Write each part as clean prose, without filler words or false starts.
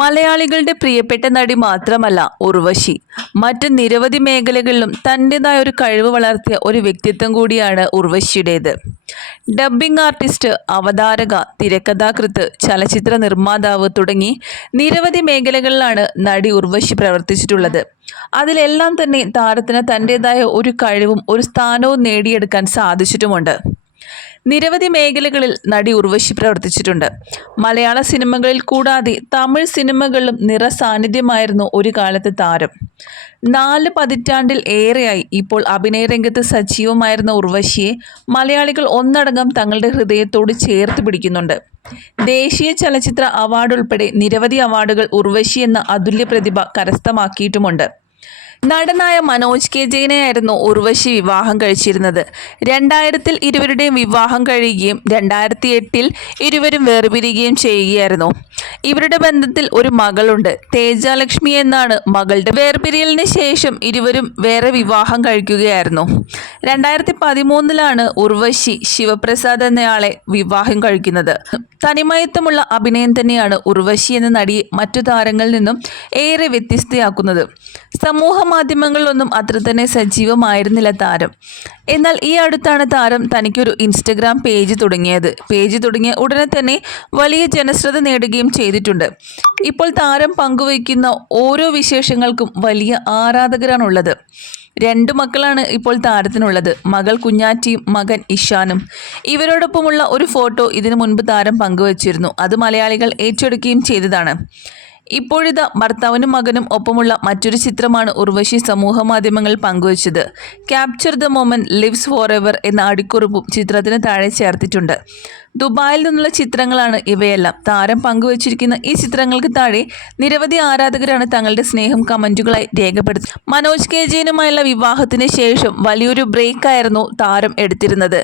മലയാളികളുടെ പ്രിയപ്പെട്ട നടി മാത്രമല്ല ഉർവശി, മറ്റ് നിരവധി മേഖലകളിലും തൻ്റെതായ ഒരു കഴിവ് വളർത്തിയ ഒരു വ്യക്തിത്വം കൂടിയാണ് ഉർവശിയുടേത്. ഡബ്ബിംഗ് ആർട്ടിസ്റ്റ്, അവതാരക, തിരക്കഥാകൃത്ത്, ചലച്ചിത്ര നിർമ്മാതാവ് തുടങ്ങി നിരവധി മേഖലകളിലാണ് നടി ഉർവശി പ്രവർത്തിച്ചിട്ടുള്ളത്. അതിലെല്ലാം തന്നെ താരത്തിന് തൻ്റെതായ ഒരു കഴിവും ഒരു സ്ഥാനവും നേടിയെടുക്കാൻ സാധിച്ചിട്ടുമുണ്ട്. നിരവധി മേഖലകളിൽ നടി ഉർവശി പ്രവർത്തിച്ചിട്ടുണ്ട്. മലയാള സിനിമകളിൽ കൂടാതെ തമിഴ് സിനിമകളിലും നിറസാന്നിധ്യമായിരുന്നു ഒരു കാലത്ത് താരം. 4 പതിറ്റാണ്ടിൽ ഏറെയായി ഇപ്പോൾ അഭിനയരംഗത്ത് സജീവമായിരുന്ന ഉർവശിയെ മലയാളികൾ ഒന്നടങ്കം തങ്ങളുടെ ഹൃദയത്തോട് ചേർത്ത് പിടിക്കുന്നുണ്ട്. ദേശീയ ചലച്ചിത്ര അവാർഡ് ഉൾപ്പെടെ നിരവധി അവാർഡുകൾ ഉർവശി എന്ന അതുല്യ പ്രതിഭ കരസ്ഥമാക്കിയിട്ടുമുണ്ട്. നടനായ മനോജ് കെ ജെയിനെയായിരുന്നു ഉർവശി വിവാഹം കഴിച്ചിരുന്നത്. 2000-ൽ ഇരുവരുടെയും വിവാഹം കഴിയുകയും 2008-ൽ ഇരുവരും വേർപിരിയുകയും ചെയ്യുകയായിരുന്നു. ഇവരുടെ ബന്ധത്തിൽ ഒരു മകളുണ്ട്. തേജലക്ഷ്മി എന്നാണ് മകളുടെ. വേർപിരിയലിന് ശേഷം ഇരുവരും വേറെ വിവാഹം കഴിക്കുകയായിരുന്നു. 2013-ലാണ് ഉർവശി ശിവപ്രസാദ് എന്നയാളെ വിവാഹം കഴിക്കുന്നത്. തനിമയത്വമുള്ള അഭിനയം തന്നെയാണ് ഉർവശി എന്ന നടിയെ മറ്റു താരങ്ങളിൽ നിന്നും ഏറെ വ്യത്യസ്തയാക്കുന്നത്. സമൂഹ മാധ്യമങ്ങളിലൊന്നും അത്ര തന്നെ സജീവമായിരുന്നില്ല താരം. എന്നാൽ ഈ അടുത്താണ് താരം തനിക്കൊരു ഇൻസ്റ്റഗ്രാം പേജ് തുടങ്ങിയത്. പേജ് തുടങ്ങിയ ഉടനെ തന്നെ വലിയ ജനശ്രദ്ധ നേടുകയും ചെയ്തിട്ടുണ്ട്. ഇപ്പോൾ താരം പങ്കുവയ്ക്കുന്ന ഓരോ വിശേഷങ്ങൾക്കും വലിയ ആരാധകരാണുള്ളത്. 2 മക്കളാണ് ഇപ്പോൾ താരത്തിനുള്ളത്. മകൾ കുഞ്ഞാറ്റിയും മകൻ ഇഷാനും. ഇവരോടൊപ്പമുള്ള ഒരു ഫോട്ടോ ഇതിനു മുൻപ് താരം പങ്കുവച്ചിരുന്നു. അത് മലയാളികൾ ഏറ്റെടുക്കുകയും ചെയ്തതാണ്. ഇപ്പോഴിതാ ഭർത്താവിനും മകനും ഒപ്പമുള്ള മറ്റൊരു ചിത്രമാണ് ഉർവശി സമൂഹ മാധ്യമങ്ങളിൽ പങ്കുവച്ചത്. Capture the moment lives for ever എന്ന അടിക്കുറിപ്പും ചിത്രത്തിന് താഴെ ചേർത്തിട്ടുണ്ട്. ദുബായിൽ നിന്നുള്ള ചിത്രങ്ങളാണ് ഇവയെല്ലാം. താരം പങ്കുവച്ചിരിക്കുന്ന ഈ ചിത്രങ്ങൾക്ക് താഴെ നിരവധി ആരാധകരാണ് തങ്ങളുടെ സ്നേഹം കമന്റുകളായി രേഖപ്പെടുത്തി. മനോജ് കെ ജെയിനുമായുള്ള വിവാഹത്തിന് ശേഷം വലിയൊരു ബ്രേക്കായിരുന്നു താരം എടുത്തിരുന്നത്.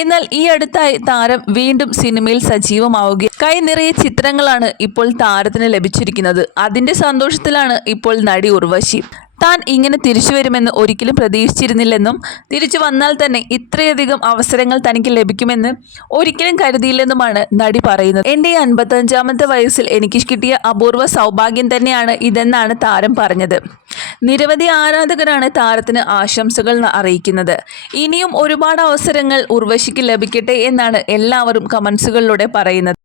എന്നാൽ ഈ അടുത്തായി താരം വീണ്ടും സിനിമയിൽ സജീവമാവുകയും കൈ നിറയെ ചിത്രങ്ങളാണ് ഇപ്പോൾ താരത്തിന് ലഭിച്ചിരിക്കുന്നത്. അതിന്റെ സന്തോഷത്തിലാണ് ഇപ്പോൾ നടി ഉർവശി. താൻ ഇങ്ങനെ തിരിച്ചു വരുമെന്ന് ഒരിക്കലും പ്രതീക്ഷിച്ചിരുന്നില്ലെന്നും തിരിച്ചു വന്നാൽ തന്നെ ഇത്രയധികം അവസരങ്ങൾ തനിക്ക് ലഭിക്കുമെന്ന് ഒരിക്കലും കരുതിയില്ലെന്നുമാണ് നടി പറയുന്നത്. എൻ്റെ 55-ാമത്തെ വയസ്സിൽ എനിക്ക് കിട്ടിയ അപൂർവ സൗഭാഗ്യം തന്നെയാണ് ഇതെന്നാണ് താരം പറഞ്ഞത്. നിരവധി ആരാധകരാണ് താരത്തിന് ആശംസകൾ അറിയിക്കുന്നത്. ഇനിയും ഒരുപാട് അവസരങ്ങൾ ഉർവശിക്ക് ലഭിക്കട്ടെ എന്നാണ് എല്ലാവരും കമൻസുകളിലൂടെ പറയുന്നത്.